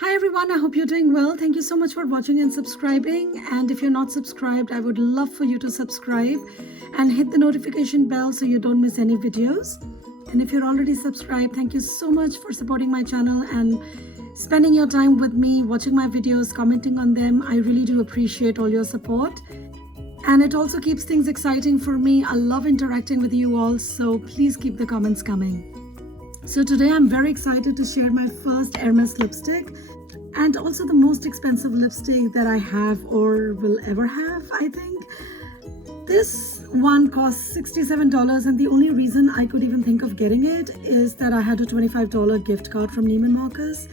Hi everyone, I hope you're doing well. Thank you so much for watching and subscribing. And if you're not subscribed, I would love for you to subscribe and hit the notification bell so you don't miss any videos. And if you're already subscribed, thank you so much for supporting my channel and spending your time with me, watching my videos, commenting on them. I really do appreciate all your support. And it also keeps things exciting for me. I love interacting with you all, so please keep the comments coming. So today I'm very excited to share my first Hermes lipstick and also the most expensive lipstick that I have or will ever have, I think. This one costs $67 and the only reason I could even think of getting it is that I had a $25 gift card from Neiman Marcus.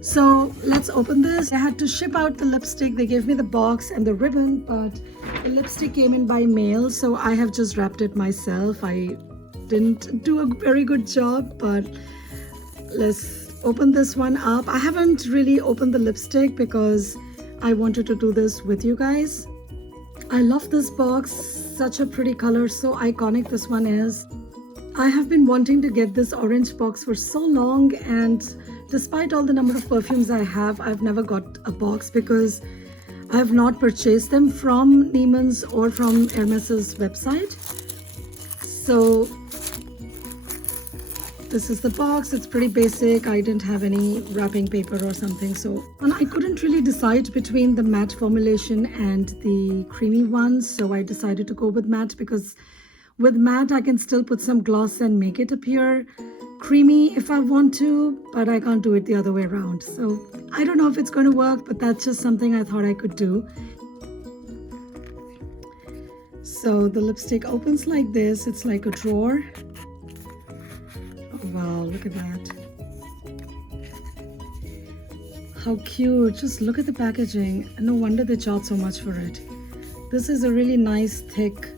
So let's open this. I had to ship out the lipstick. They gave me the box and the ribbon, but the lipstick came in by mail, so I have just wrapped it myself. I didn't do a very good job, but let's open this one up. I haven't really opened the lipstick because I wanted to do this with you guys. I love this box, such a pretty color, so iconic this one is. I have been wanting to get this orange box for so long, and despite all the number of perfumes I have, I've never got a box because I have not purchased them from Neiman's or from Hermes's website. So this is the box. It's pretty basic. I didn't have any wrapping paper or something, so and I couldn't really decide between the matte formulation and the creamy one, so I decided to go with matte because with matte I can still put some gloss and make it appear creamy if I want to, but I can't do it the other way around. So I don't know if it's going to work, but that's just something I thought I could do. So the lipstick opens like this. It's like a drawer. Wow, look at that. How cute. Just look at the packaging. No wonder they charge so much for it. This is a really nice thick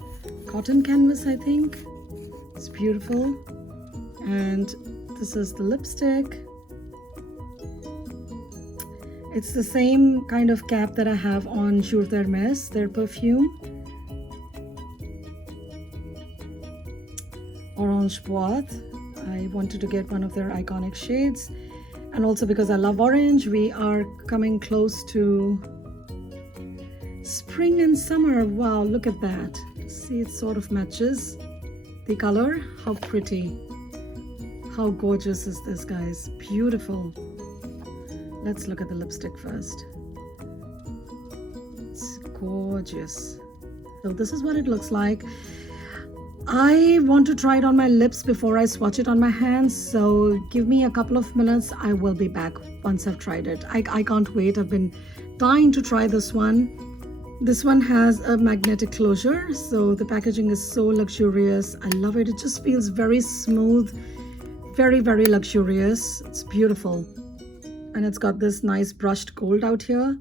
cotton canvas, I think. It's beautiful. And this is the lipstick. It's the same kind of cap that I have on Jour d'Hermès, their perfume. Orange Boîte. I wanted to get one of their iconic shades, and also because I love orange. We are coming close to spring and summer. Wow, look at that. See, it sort of matches the color. How pretty. How gorgeous is this, guys? Beautiful. Let's look at the lipstick first. It's gorgeous. So this is what it looks like. I want to try it on my lips before I swatch it on my hands, so give me a couple of minutes. I will be back once I've tried it. I can't wait. I've been dying to try this one. This one has a magnetic closure, so the packaging is so luxurious. I love it. It just feels very smooth, very, very luxurious. It's beautiful. And it's got this nice brushed gold out here.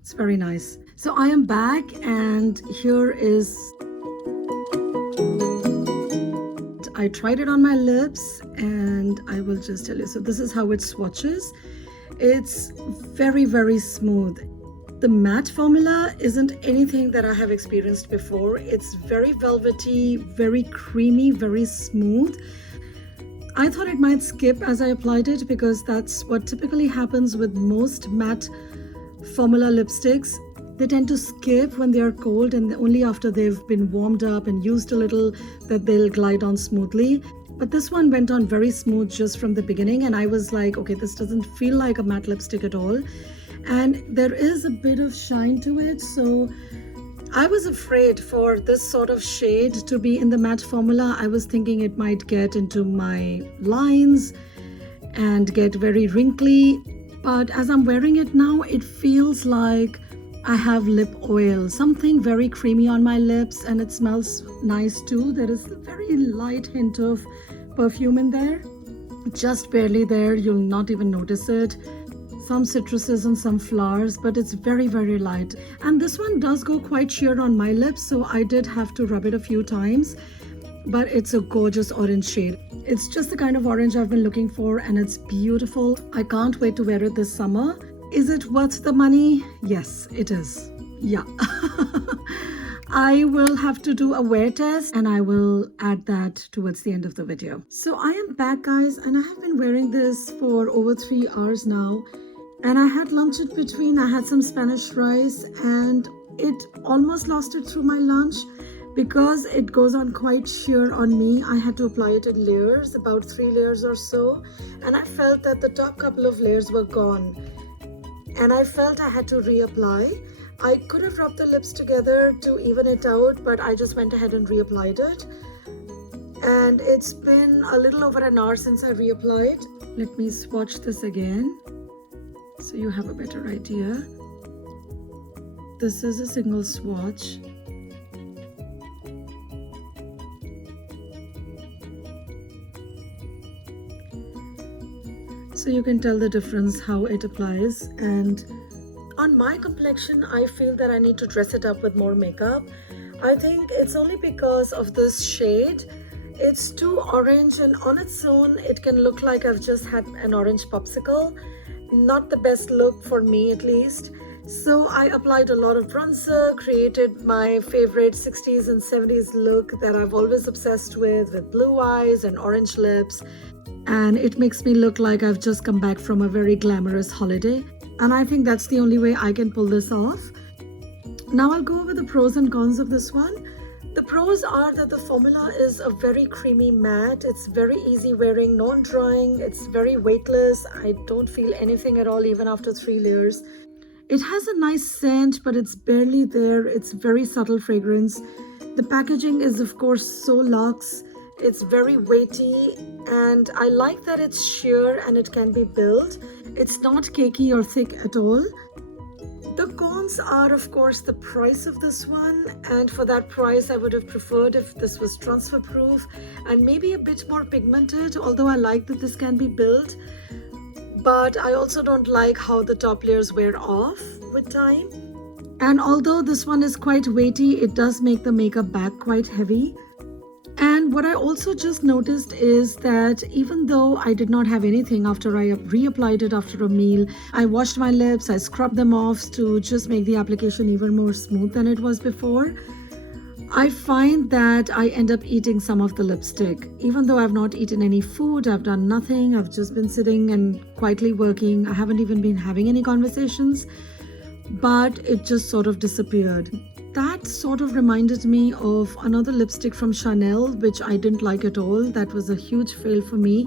It's very nice. So I am back, and here is... I tried it on my lips and I will just tell you. So this is how it swatches. It's very, very smooth. The matte formula isn't anything that I have experienced before. It's very velvety, very creamy, very smooth. I thought it might skip as I applied it because that's what typically happens with most matte formula lipsticks. They tend to skip when they are cold, and only after they've been warmed up and used a little that they'll glide on smoothly. But this one went on very smooth just from the beginning, and I was like, okay, this doesn't feel like a matte lipstick at all. And there is a bit of shine to it, so I was afraid for this sort of shade to be in the matte formula. I was thinking it might get into my lines and get very wrinkly, but as I'm wearing it now, it feels like I have lip oil, something very creamy on my lips, and it smells nice too. There is a very light hint of perfume in there, just barely there. You'll not even notice it. Some citruses and some flowers, but it's very, very light. And this one does go quite sheer on my lips, so I did have to rub it a few times, but it's a gorgeous orange shade. It's just the kind of orange I've been looking for, and it's beautiful. I can't wait to wear it this summer. Is it worth the money? Yes, it is. Yeah. I will have to do a wear test and I will add that towards the end of the video. So I am back, guys, and I have been wearing this for over 3 hours now. And I had lunch in between. I had some Spanish rice and it almost lasted through my lunch. Because it goes on quite sheer on me, I had to apply it in layers, about 3 layers or so. And I felt that the top couple of layers were gone. And I felt I had to reapply. I could have rubbed the lips together to even it out, but I just went ahead and reapplied it. And it's been a little over an hour since I reapplied. Let me swatch this again so you have a better idea. This is a single swatch. So you can tell the difference how it applies. And on my complexion, I feel that I need to dress it up with more makeup. I think it's only because of this shade. It's too orange, and on its own it can look like I've just had an orange popsicle. Not the best look for me, at least. So I applied a lot of bronzer, created my favorite 60s and 70s look that I've always obsessed with blue eyes and orange lips. And it makes me look like I've just come back from a very glamorous holiday. And I think that's the only way I can pull this off. Now I'll go over the pros and cons of this one. The pros are that the formula is a very creamy matte. It's very easy wearing, non-drying. It's very weightless. I don't feel anything at all even after 3 layers. It has a nice scent, but it's barely there. It's very subtle fragrance. The packaging is of course so luxe. It's very weighty, and I like that it's sheer and it can be built. It's not cakey or thick at all. The cons are of course the price of this one, and for that price I would have preferred if this was transfer proof and maybe a bit more pigmented, although I like that this can be built. But I also don't like how the top layers wear off with time. And although this one is quite weighty, it does make the makeup bag quite heavy. And what I also just noticed is that even though I did not have anything after I reapplied it after a meal, I washed my lips, I scrubbed them off to just make the application even more smooth than it was before. I find that I end up eating some of the lipstick. Even though I've not eaten any food, I've done nothing, I've just been sitting and quietly working. I haven't even been having any conversations, but it just sort of disappeared. That sort of reminded me of another lipstick from Chanel, which I didn't like at all. That was a huge fail for me.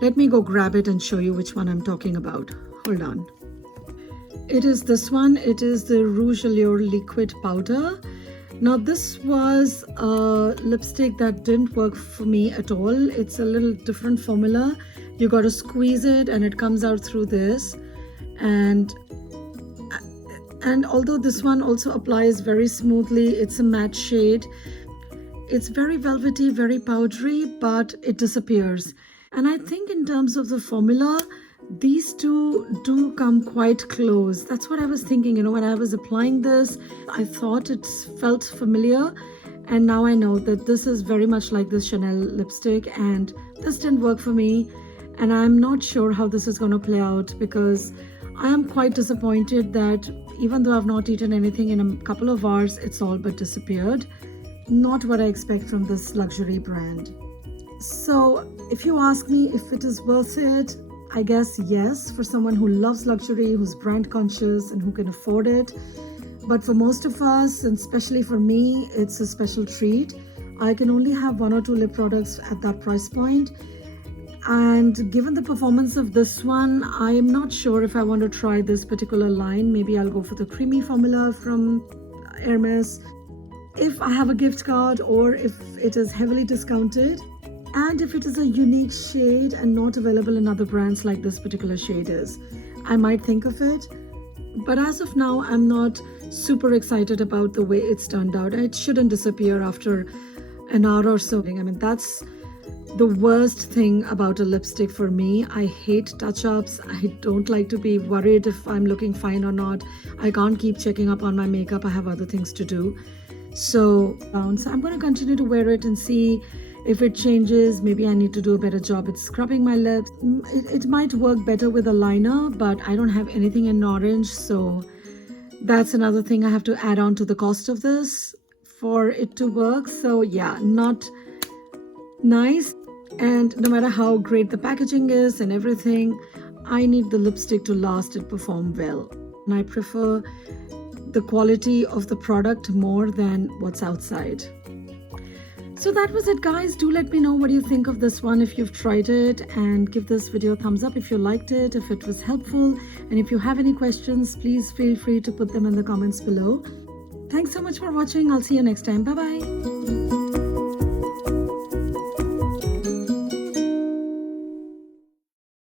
Let me go grab it and show you which one I'm talking about. Hold on. It is this one. It is the Rouge Allure Liquid Powder. Now this was a lipstick that didn't work for me at all. It's a little different formula. You got to squeeze it and it comes out through this. And although this one also applies very smoothly, it's a matte shade. It's very velvety, very powdery, but it disappears. And I think in terms of the formula, these two do come quite close. That's what I was thinking, when I was applying this, I thought it felt familiar. And now I know that this is very much like this Chanel lipstick, and this didn't work for me. And I'm not sure how this is going to play out, because I am quite disappointed that even though I've not eaten anything in a couple of hours, it's all but disappeared. Not what I expect from this luxury brand. So if you ask me if it is worth it, I guess yes, for someone who loves luxury, who's brand conscious and who can afford it. But for most of us, and especially for me, it's a special treat. I can only have 1 or 2 lip products at that price point. And given the performance of this one, I am not sure if I want to try this particular line. Maybe I'll go for the creamy formula from Hermes if I have a gift card, or if it is heavily discounted, and if it is a unique shade and not available in other brands like this particular shade is. I might think of it, but as of now, I'm not super excited about the way it's turned out. It shouldn't disappear after an hour or so. I mean, that's the worst thing about a lipstick for me. I hate touch-ups. I don't like to be worried if I'm looking fine or not. I can't keep checking up on my makeup. I have other things to do. So I'm going to continue to wear it and see if it changes. Maybe I need to do a better job at scrubbing my lips. It might work better with a liner, but I don't have anything in orange. So that's another thing I have to add on to the cost of this for it to work. So yeah, not nice. And no matter how great the packaging is and everything, I need the lipstick to last and perform well. And I prefer the quality of the product more than what's outside. So that was it, guys. Do let me know what you think of this one if you've tried it, and give this video a thumbs up if you liked it, if it was helpful. And if you have any questions, please feel free to put them in the comments below. Thanks so much for watching. I'll see you next time. Bye bye.